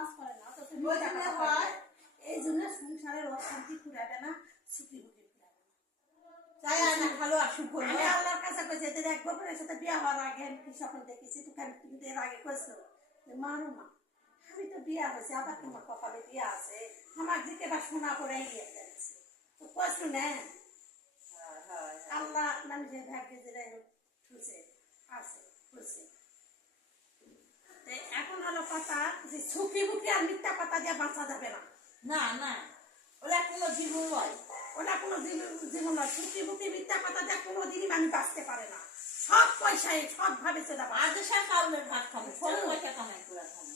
নামাজ পড়ে না অথচ হয় এই জন্য সংসারের অশান্তি পুরাবে না সুখী বুকি পুরাবে না চাই না ভালো আসুক আমি আল্লাহর কাছে কইছি এদের এক বছরের সাথে বিয়ে হওয়ার আগে আমি কি স্বপ্ন দেখেছি তুমি এর আগে কইছো যে মারো মা আমি তো বিয়ে হয়েছি আবার তোমার কপালে বিয়ে আছে আমার দিকে বা শোনা করে গিয়ে যাচ্ছে তো কইছো না আল্লাহ মানুষের ভাগ্যে যেটা ঠুসে আছে ঠুসে এখন হলো কথা যে সুখী বুকি আর মিথ্যা কথা দিয়ে বাঁচা যাবে না না না ওরা কোনো জীবন নয় ওরা কোনো জীবন নয় সুখী বুকি মিথ্যা কথা দিয়ে কোনোদিনই মানুষ বাঁচতে পারে না সব পয়সায় সৎভাবে চলে যাবে আজ সে কাউলের ভাত খাবে সব পয়সা কামাই করে খাবে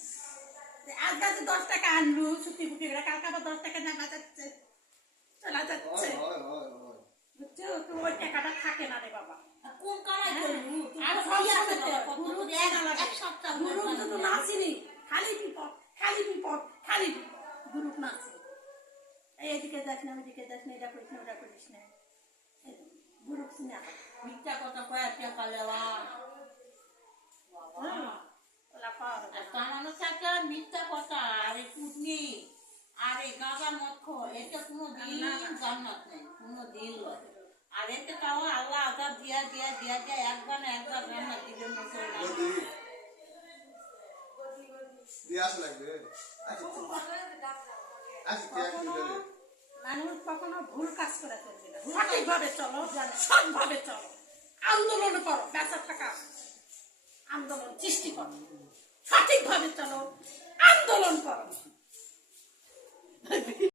আজ গাছে 10 টাকা আনলু সুখী বুকি কালকে আবার 10 টাকা নেওয়া যাচ্ছে চলা যাচ্ছে বুঝছো তো ওই টাকাটা থাকে না রে বাবা কোন কামাই করবো আর এক সপ্তাহ গুরু তো নাচিনি খালি বিপদ খালি গুরু নাচি এইদিকে যাস না ওইদিকে যাস না এটা করিস না ওটা করিস না গুরু সিনা মিথ্যা কথা কয়ে টাকা লেওয়া কামানো থাকে মিথ্যা কথা আর কুটনি আর এই গাঁজা মদ এটা কোনো দিন জান্নাত নেই কোনো দিন নয় আর এতে তাও আল্লাহ আজাব দিয়া একবার না একবার জান্নাত দিবেন মানুষ কখনো ভুল কাজ করে চলবে না সঠিকভাবে চলো সৎভাবে চলো আন্দোলন করো বেঁচে থাকা আন্দোলন সৃষ্টি করো সঠিকভাবে চলো আন্দোলন করো